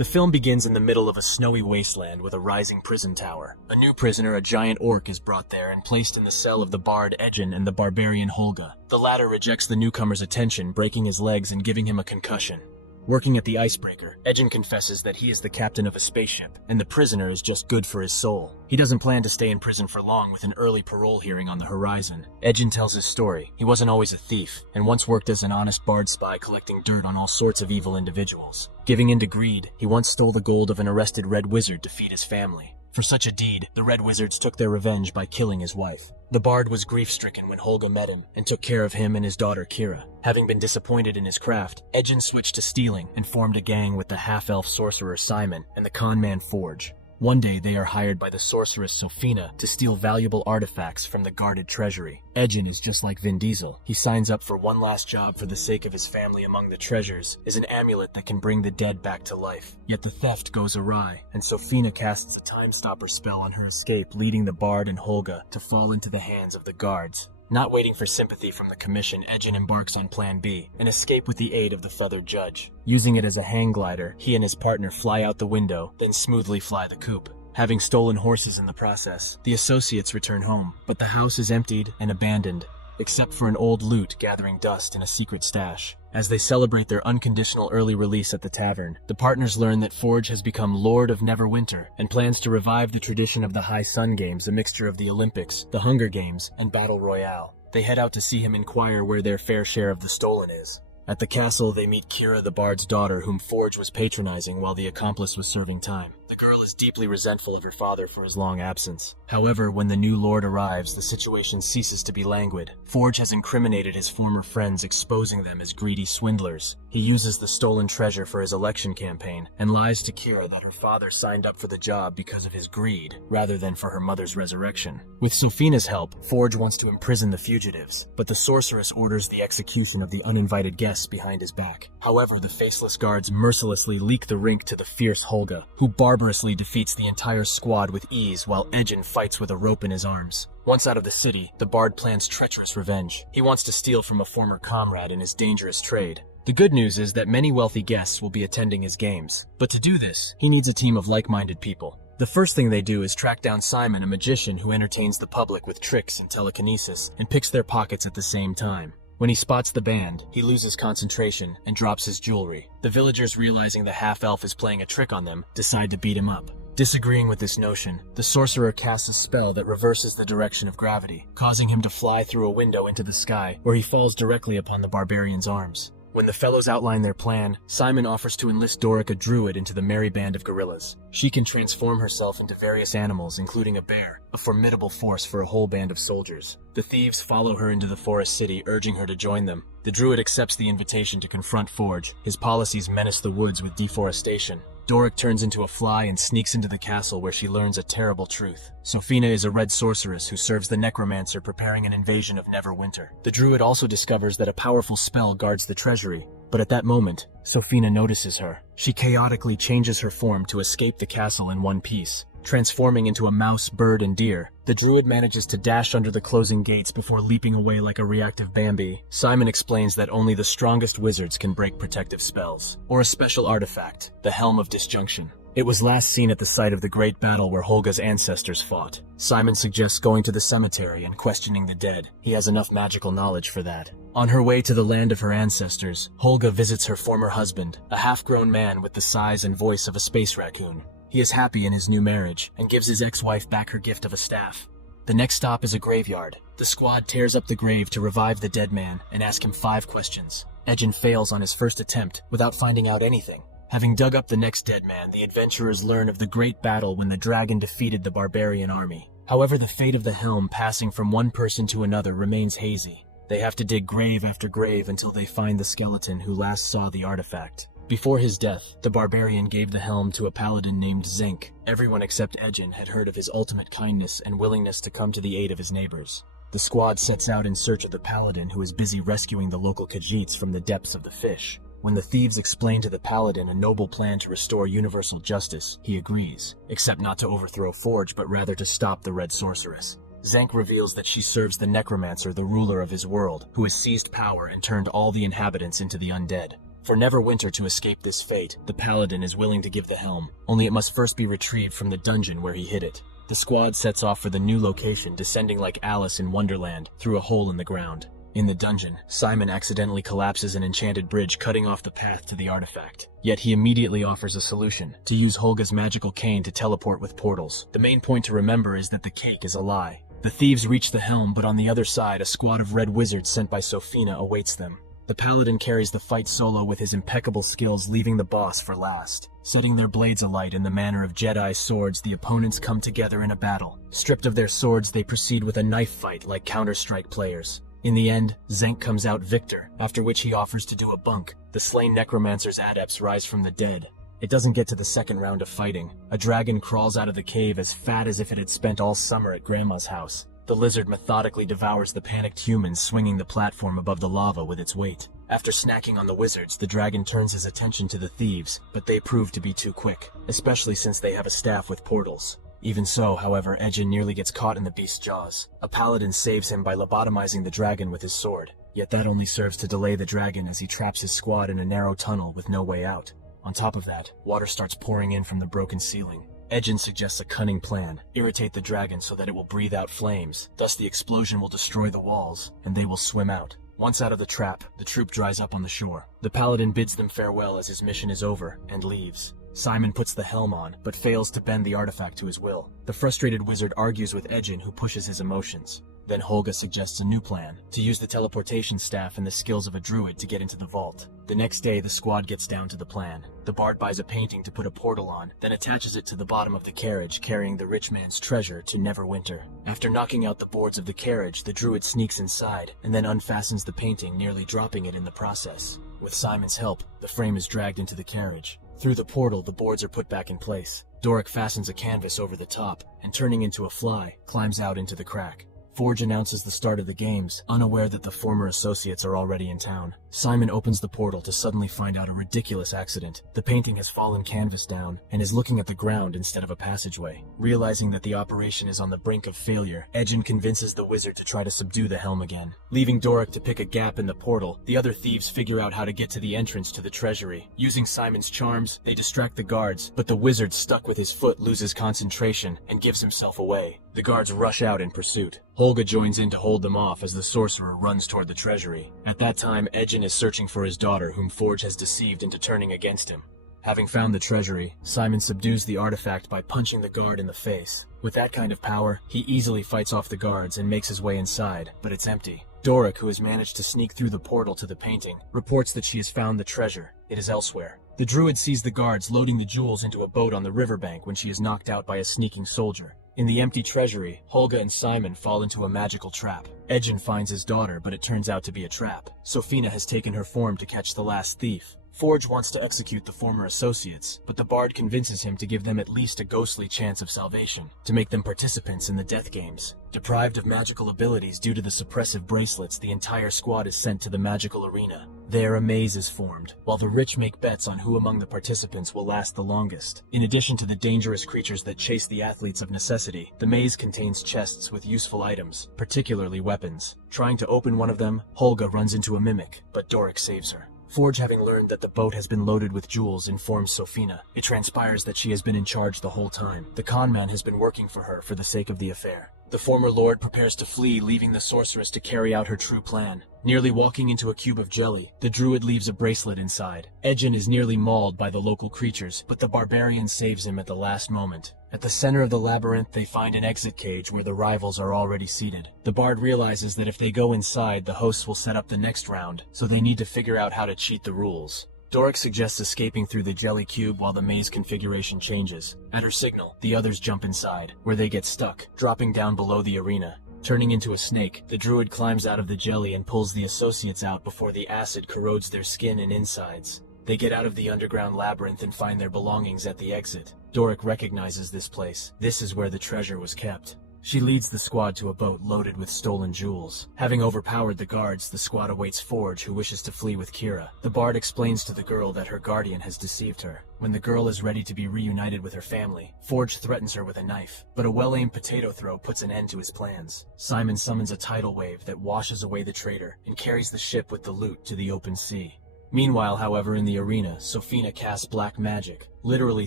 The film begins in the middle of a snowy wasteland with a rising prison tower. A new prisoner, a giant orc, is brought there and placed in the cell of the bard Edgin and the barbarian Holga. The latter rejects the newcomer's attention, breaking his legs and giving him a concussion. Working at the icebreaker, Edgin confesses that he is the captain of a spaceship, and the prisoner is just good for his soul. He doesn't plan to stay in prison for long with an early parole hearing on the horizon. Edgin tells his story. He wasn't always a thief, and once worked as an honest bard spy collecting dirt on all sorts of evil individuals. Giving in to greed, he once stole the gold of an arrested red wizard to feed his family. For such a deed, the Red Wizards took their revenge by killing his wife. The bard was grief-stricken when Holga met him and took care of him and his daughter Kira. Having been disappointed in his craft, Edgin switched to stealing and formed a gang with the half-elf sorcerer Simon and the conman Forge. One day, they are hired by the sorceress Sofina to steal valuable artifacts from the guarded treasury. Edgin is just like Vin Diesel. He signs up for one last job for the sake of his family. Among the treasures is an amulet that can bring the dead back to life. Yet the theft goes awry, and Sofina casts a time-stopper spell on her escape, leading the bard and Holga to fall into the hands of the guards. Not waiting for sympathy from the commission, Edgin embarks on Plan B, an escape with the aid of the feathered judge. Using it as a hang glider, he and his partner fly out the window, then smoothly fly the coop. Having stolen horses in the process, the associates return home, but the house is emptied and abandoned, except for an old lute gathering dust in a secret stash. As they celebrate their unconditional early release at the tavern, the partners learn that Forge has become Lord of Neverwinter and plans to revive the tradition of the High Sun Games, a mixture of the Olympics, the Hunger Games, and Battle Royale. They head out to see him inquire where their fair share of the stolen is. At the castle, they meet Kira, the bard's daughter, whom Forge was patronizing while the accomplice was serving time. The girl is deeply resentful of her father for his long absence. However, when the new lord arrives, the situation ceases to be languid. Forge has incriminated his former friends, exposing them as greedy swindlers. He uses the stolen treasure for his election campaign and lies to Kira that her father signed up for the job because of his greed, rather than for her mother's resurrection. With Sofina's help, Forge wants to imprison the fugitives, but the sorceress orders the execution of the uninvited guests behind his back. However, the faceless guards mercilessly leak the rink to the fierce Holga, who barbarously defeats the entire squad with ease while Edgin fights with a rope in his arms. Once out of the city, the bard plans treacherous revenge. He wants to steal from a former comrade in his dangerous trade. The good news is that many wealthy guests will be attending his games. But to do this, he needs a team of like-minded people. The first thing they do is track down Simon, a magician who entertains the public with tricks and telekinesis and picks their pockets at the same time. When he spots the band, he loses concentration and drops his jewelry. The villagers, realizing the half-elf is playing a trick on them, decide to beat him up. Disagreeing with this notion, the sorcerer casts a spell that reverses the direction of gravity, causing him to fly through a window into the sky, where he falls directly upon the barbarian's arms. When the fellows outline their plan, Simon offers to enlist Doric, a druid, into the merry band of gorillas. She can transform herself into various animals, including a bear, a formidable force for a whole band of soldiers. The thieves follow her into the forest city, urging her to join them. The druid accepts the invitation to confront Forge. His policies menace the woods with deforestation. Doric turns into a fly and sneaks into the castle, where she learns a terrible truth. Sofina is a red sorceress who serves the necromancer, preparing an invasion of Neverwinter. The druid also discovers that a powerful spell guards the treasury, but at that moment, Sofina notices her. She chaotically changes her form to escape the castle in one piece. Transforming into a mouse, bird, and deer, the druid manages to dash under the closing gates before leaping away like a reactive Bambi. Simon explains that only the strongest wizards can break protective spells, or a special artifact, the Helm of Disjunction. It was last seen at the site of the great battle where Holga's ancestors fought. Simon suggests going to the cemetery and questioning the dead. He has enough magical knowledge for that. On her way to the land of her ancestors, Holga visits her former husband, a half-grown man with the size and voice of a space raccoon. He is happy in his new marriage and gives his ex-wife back her gift of a staff. The next stop is a graveyard. The squad tears up the grave to revive the dead man and ask him 5 questions. Edgin fails on his first attempt without finding out anything. Having dug up the next dead man, the adventurers learn of the great battle when the dragon defeated the barbarian army. However, the fate of the helm passing from one person to another remains hazy. They have to dig grave after grave until they find the skeleton who last saw the artifact. Before his death, the barbarian gave the helm to a paladin named Zenk. Everyone except Edgin had heard of his ultimate kindness and willingness to come to the aid of his neighbors. The squad sets out in search of the paladin, who is busy rescuing the local Khajiits from the depths of the fish. When the thieves explain to the paladin a noble plan to restore universal justice, he agrees, except not to overthrow Forge, but rather to stop the red sorceress. Zenk reveals that she serves the necromancer, the ruler of his world, who has seized power and turned all the inhabitants into the undead. For Neverwinter to escape this fate, the paladin is willing to give the helm, only it must first be retrieved from the dungeon where he hid it. The squad sets off for the new location, descending like Alice in Wonderland through a hole in the ground. In the dungeon, Simon accidentally collapses an enchanted bridge, cutting off the path to the artifact. Yet he immediately offers a solution: to use Holga's magical cane to teleport with portals. The main point to remember is that the cake is a lie. The thieves reach the helm, but on the other side, a squad of red wizards sent by Sofina awaits them. The paladin carries the fight solo with his impeccable skills, leaving the boss for last. Setting their blades alight in the manner of Jedi swords, the opponents come together in a battle. Stripped of their swords, they proceed with a knife fight like Counter-Strike players. In the end, Zenk comes out victor, after which he offers to do a bunk. The slain necromancer's adepts rise from the dead. It doesn't get to the second round of fighting. A dragon crawls out of the cave as fat as if it had spent all summer at Grandma's house. The lizard methodically devours the panicked humans, swinging the platform above the lava with its weight. After snacking on the wizards, the dragon turns his attention to the thieves, but they prove to be too quick, especially since they have a staff with portals. Even so, however, Edgin nearly gets caught in the beast's jaws. A paladin saves him by lobotomizing the dragon with his sword, yet that only serves to delay the dragon as he traps his squad in a narrow tunnel with no way out. On top of that, water starts pouring in from the broken ceiling. Edgin suggests a cunning plan: irritate the dragon so that it will breathe out flames. Thus the explosion will destroy the walls, and they will swim out. Once out of the trap, the troop dries up on the shore. The paladin bids them farewell as his mission is over, and leaves. Simon puts the helm on, but fails to bend the artifact to his will. The frustrated wizard argues with Edgin, who pushes his emotions. Then Holga suggests a new plan: to use the teleportation staff and the skills of a druid to get into the vault. The next day, the squad gets down to the plan. The bard buys a painting to put a portal on, then attaches it to the bottom of the carriage, carrying the rich man's treasure to Neverwinter. After knocking out the boards of the carriage, the druid sneaks inside, and then unfastens the painting, nearly dropping it in the process. With Simon's help, the frame is dragged into the carriage. Through the portal, the boards are put back in place. Doric fastens a canvas over the top, and turning into a fly, climbs out into the crack. Forge announces the start of the games, unaware that the former associates are already in town. Simon opens the portal to suddenly find out a ridiculous accident. The painting has fallen canvas down, and is looking at the ground instead of a passageway. Realizing that the operation is on the brink of failure, Edgin convinces the wizard to try to subdue the helm again. Leaving Doric to pick a gap in the portal, the other thieves figure out how to get to the entrance to the treasury. Using Simon's charms, they distract the guards, but the wizard, stuck with his foot, loses concentration and gives himself away. The guards rush out in pursuit. Holga joins in to hold them off as the sorcerer runs toward the treasury. At that time, Edgin is searching for his daughter, whom Forge has deceived into turning against him. Having found the treasury, Simon subdues the artifact by punching the guard in the face. With that kind of power, he easily fights off the guards and makes his way inside, but it's empty. Doric, who has managed to sneak through the portal to the painting, reports that she has found the treasure. It is elsewhere. The druid sees the guards loading the jewels into a boat on the riverbank when she is knocked out by a sneaking soldier. In the empty treasury, Holga and Simon fall into a magical trap. Edgin finds his daughter, but it turns out to be a trap. Sofina has taken her form to catch the last thief. Forge wants to execute the former associates, but the bard convinces him to give them at least a ghostly chance of salvation, to make them participants in the death games. Deprived of magical abilities due to the suppressive bracelets, the entire squad is sent to the magical arena. There, a maze is formed, while the rich make bets on who among the participants will last the longest. In addition to the dangerous creatures that chase the athletes of necessity, the maze contains chests with useful items, particularly weapons. Trying to open one of them, Holga runs into a mimic, but Doric saves her. Forge, having learned that the boat has been loaded with jewels, informs Sofina. It transpires that she has been in charge the whole time. The con man has been working for her for the sake of the affair. The former lord prepares to flee, leaving the sorceress to carry out her true plan. Nearly walking into a cube of jelly, the druid leaves a bracelet inside. Edgin is nearly mauled by the local creatures, but the barbarian saves him at the last moment. At the center of the labyrinth, they find an exit cage where the rivals are already seated. The bard realizes that if they go inside, the hosts will set up the next round, so they need to figure out how to cheat the rules. Doric suggests escaping through the jelly cube while the maze configuration changes. At her signal, the others jump inside, where they get stuck, dropping down below the arena. Turning into a snake, the druid climbs out of the jelly and pulls the associates out before the acid corrodes their skin and insides. They get out of the underground labyrinth and find their belongings at the exit. Doric recognizes this place. This is where the treasure was kept. She leads the squad to a boat loaded with stolen jewels. Having overpowered the guards, the squad awaits Forge, who wishes to flee with Kira. The bard explains to the girl that her guardian has deceived her. When the girl is ready to be reunited with her family, Forge threatens her with a knife, but a well-aimed potato throw puts an end to his plans. Simon summons a tidal wave that washes away the traitor and carries the ship with the loot to the open sea. Meanwhile, however, in the arena, Sofina casts black magic, literally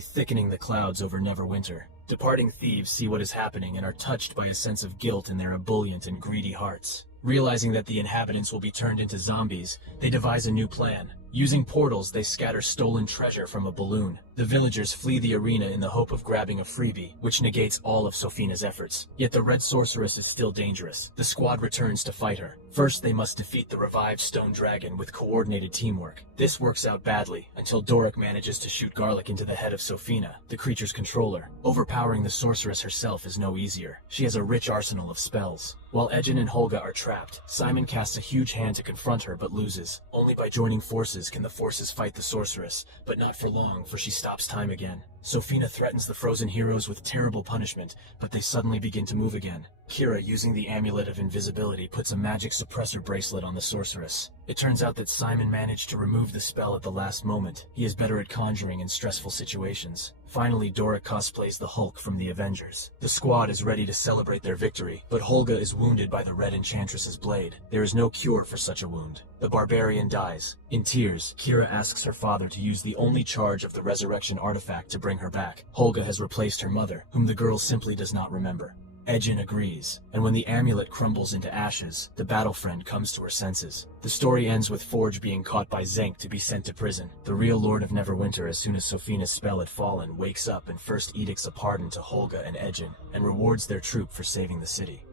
thickening the clouds over Neverwinter. Departing thieves see what is happening and are touched by a sense of guilt in their ebullient and greedy hearts. Realizing that the inhabitants will be turned into zombies, they devise a new plan. Using portals, they scatter stolen treasure from a balloon. The villagers flee the arena in the hope of grabbing a freebie, which negates all of Sofina's efforts. Yet the Red Sorceress is still dangerous. The squad returns to fight her. First, they must defeat the revived Stone Dragon with coordinated teamwork. This works out badly, until Doric manages to shoot garlic into the head of Sofina, the creature's controller. Overpowering the sorceress herself is no easier. She has a rich arsenal of spells. While Edgen and Holga are trapped, Simon casts a huge hand to confront her but loses. Only by joining forces can the forces fight the sorceress, but not for long, for she stops time again. Sofina threatens the frozen heroes with terrible punishment, but they suddenly begin to move again. Kira, using the Amulet of Invisibility, puts a magic suppressor bracelet on the sorceress. It turns out that Simon managed to remove the spell at the last moment. He is better at conjuring in stressful situations. Finally, Doric cosplays the Hulk from the Avengers. The squad is ready to celebrate their victory, but Holga is wounded by the Red Enchantress's blade. There is no cure for such a wound. The barbarian dies. In tears, Kira asks her father to use the only charge of the resurrection artifact to bring her back. Holga has replaced her mother, whom the girl simply does not remember. Edgen agrees, and when the amulet crumbles into ashes, the battle friend comes to her senses. The story ends with Forge being caught by Zenk to be sent to prison. The real Lord of Neverwinter, as soon as Sofina's spell had fallen, wakes up and first edicts a pardon to Holga and Edgen, and rewards their troop for saving the city.